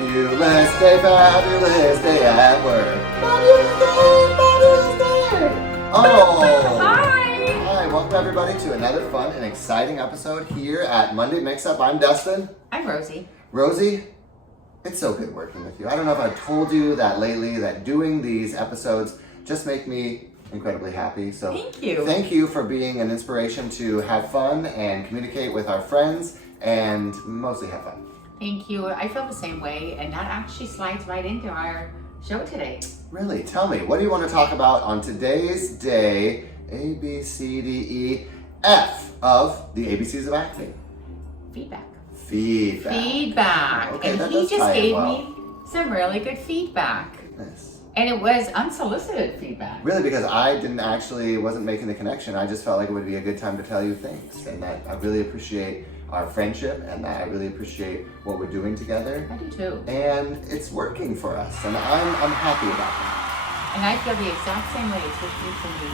Fabulous day at work. Fabulous day. Oh. Hi, welcome everybody to another fun and exciting episode here at Monday Mix Up. I'm Dustin. I'm Rosie. Rosie, it's so good working with you. I don't know if I've told you that lately, that doing these episodes just make me incredibly happy. So thank you. Thank you for being an inspiration to have fun and communicate with our friends and mostly have fun. Thank you. I feel the same way, and that actually slides right into our show today. Really? Tell me, what do you want to talk about on today's day, A, B, C, D, E, F of the ABCs of acting? Feedback. Okay, and he just gave me some really good feedback. Goodness. And it was unsolicited feedback. Really, because I wasn't making the connection. I just felt like it would be a good time to tell you things. And that I really appreciate our friendship, and that I really appreciate what we're doing together. I do too. And it's working for us, and I'm happy about that. And I feel the exact same way. It's working for me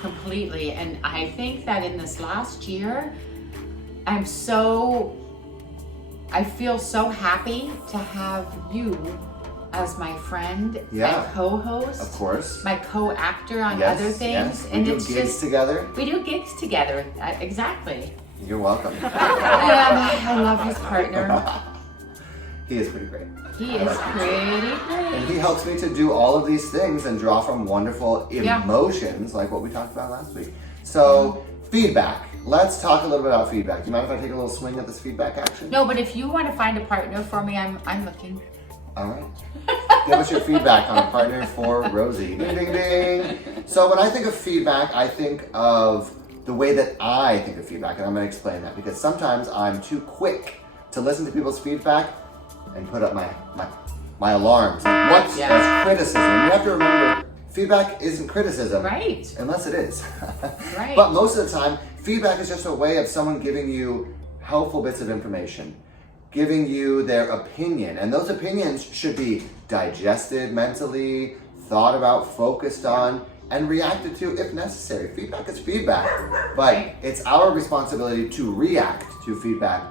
completely. And I think that in this last year, I feel so happy to have you as my friend, my co-host, of course, my co-actor on other things. Yes. We do gigs together. We do gigs together, exactly. You're welcome. I love his partner. He is pretty great. He is pretty great. And he helps me to do all of these things and draw from wonderful emotions, like what we talked about last week. So, feedback. Let's talk a little bit about feedback. Do you mind if I take a little swing at this feedback action? No, but if you want to find a partner for me, I'm looking. All right. Give us your feedback on a partner for Rosie. Ding, ding, ding. So when I think of feedback, I think of the way that I think of feedback, and I'm going to explain that because sometimes I'm too quick to listen to people's feedback and put up my alarms. Like, what's criticism? You have to remember, feedback isn't criticism. Right. Unless it is. Right. But most of the time, feedback is just a way of someone giving you helpful bits of information, giving you their opinion. And those opinions should be digested mentally, thought about, focused on, and reacted to if necessary. Feedback is feedback, but it's our responsibility to react to feedback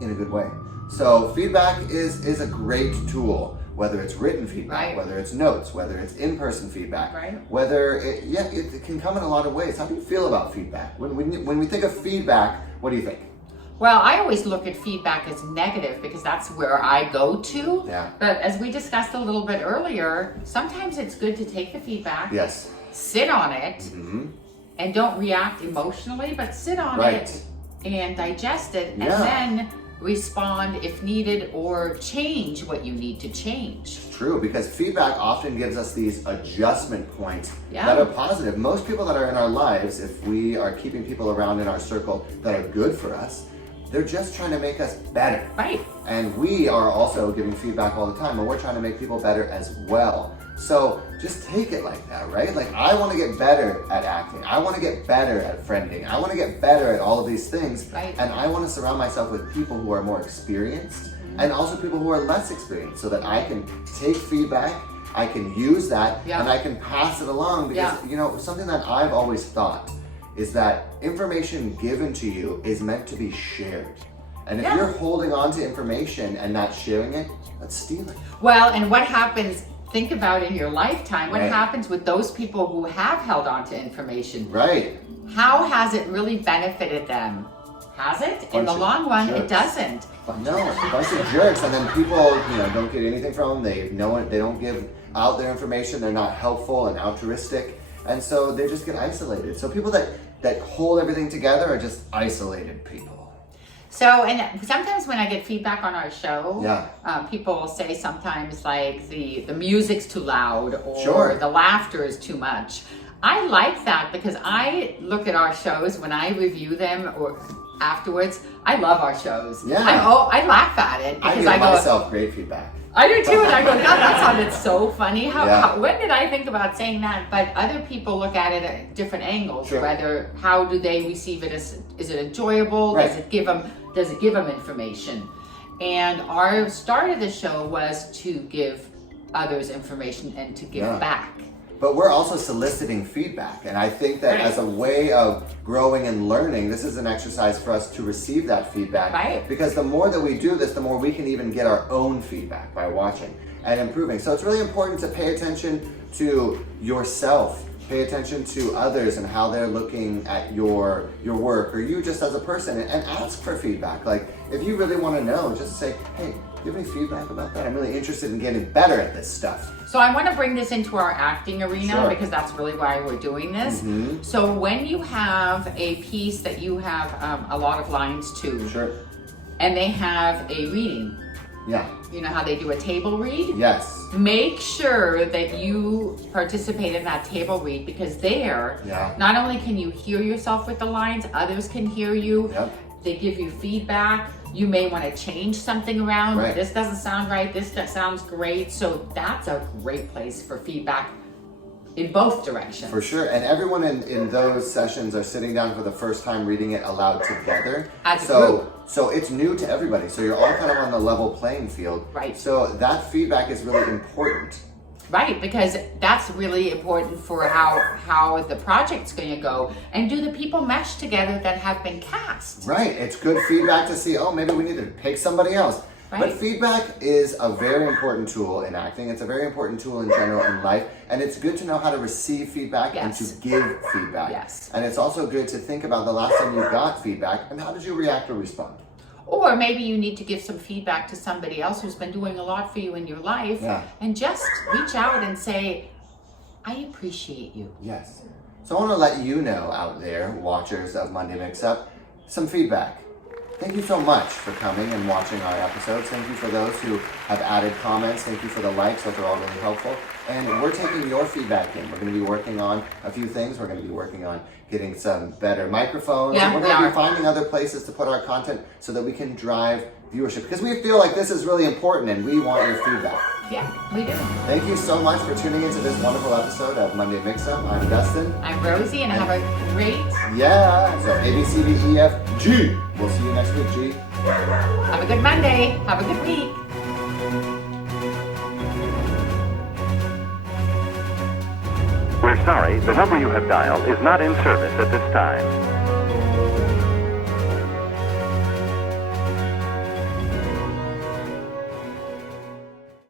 in a good way. So feedback is a great tool, whether it's written feedback, whether it's notes, whether it's in-person feedback, whether it can come in a lot of ways. How do you feel about feedback? When we think of feedback, what do you think? Well, I always look at feedback as negative because that's where I go to. Yeah. But as we discussed a little bit earlier, sometimes it's good to take the feedback, sit on it, and don't react emotionally, but sit on it and digest it, and then respond if needed or change what you need to change. True, because feedback often gives us these adjustment points that are positive. Most people that are in our lives, if we are keeping people around in our circle that are good for us, they're just trying to make us better. Right. And we are also giving feedback all the time, and we're trying to make people better as well. So just take it like that, right? Like, I want to get better at acting. I want to get better at friending. I want to get better at all of these things. Right. And I want to surround myself with people who are more experienced and also people who are less experienced so that I can take feedback, I can use that, and I can pass it along because, something that I've always thought is that information given to you is meant to be shared. And if you're holding on to information and not sharing it, that's stealing. Well, and what happens, think about in your lifetime, what happens with those people who have held on to information? Right. How has it really benefited them? Has it? In the long run, it doesn't. No, a bunch of jerks, and then people, don't get anything from them. They don't give out their information. They're not helpful and altruistic, and so they just get isolated. So people that hold everything together are just isolated people. So, and sometimes when I get feedback on our show, people will say sometimes like the music's too loud or the laughter is too much. I like that because I look at our shows when I review them or afterwards. I love our shows. Yeah. I laugh at it because I give myself great feedback. I do too, and I go, God, that sounded so funny. When did I think about saying that? But other people look at it at different angles. Whether how do they receive it? Is it enjoyable? Does it give them information? And our start of the show was to give others information and to give back. but we're also soliciting feedback. And I think that as a way of growing and learning, this is an exercise for us to receive that feedback. Right. Because the more that we do this, the more we can even get our own feedback by watching and improving. So it's really important to pay attention to yourself, pay attention to others and how they're looking at your work, or you just as a person, and ask for feedback. Like, if you really want to know, just say, hey, do you have any feedback about that? I'm really interested in getting better at this stuff. So I want to bring this into our acting arena, Sure. because that's really why we're doing this. Mm-hmm. So when you have a piece that you have a lot of lines to, Sure. and they have a reading, Yeah. you know how they do a table read? Yes. Make sure that you participate in that table read, because there, not only can you hear yourself with the lines, others can hear you. Yep. They give you feedback. You may want to change something around. Right. This doesn't sound right. This sounds great. So that's a great place for feedback in both directions. For sure. And everyone in those sessions are sitting down for the first time reading it aloud together. As a group. So it's new to everybody. So you're all kind of on the level playing field. Right. So that feedback is really important. Right, because that's really important for how the project's going to go. And do the people mesh together that have been cast? Right. It's good feedback to see, oh, maybe we need to pick somebody else. Right. But feedback is a very important tool in acting. It's a very important tool in general in life. And it's good to know how to receive feedback and to give feedback. Yes. And it's also good to think about the last time you got feedback and how did you react or respond. Or maybe you need to give some feedback to somebody else who's been doing a lot for you in your life, and just reach out and say, I appreciate you. Yes. So I want to let you know out there, watchers of Monday Mix Up, some feedback. Thank you so much for coming and watching our episodes. Thank you for those who have added comments. Thank you for the likes. Those are all really helpful. And we're taking your feedback in. We're going to be working on a few things. We're going to be working on getting some better microphones. Yeah, we're going to be finding other places to put our content so that we can drive viewership. Because we feel like this is really important and we want your feedback. Yeah, we do. Thank you so much for tuning into this wonderful episode of Monday Mix Up. I'm Dustin. I'm Rosie, and have a great... Yeah, so A, B, C, D, E, F, G. We'll see you next week, G. Have a good Monday. Have a good week. We're sorry, the number you have dialed is not in service at this time.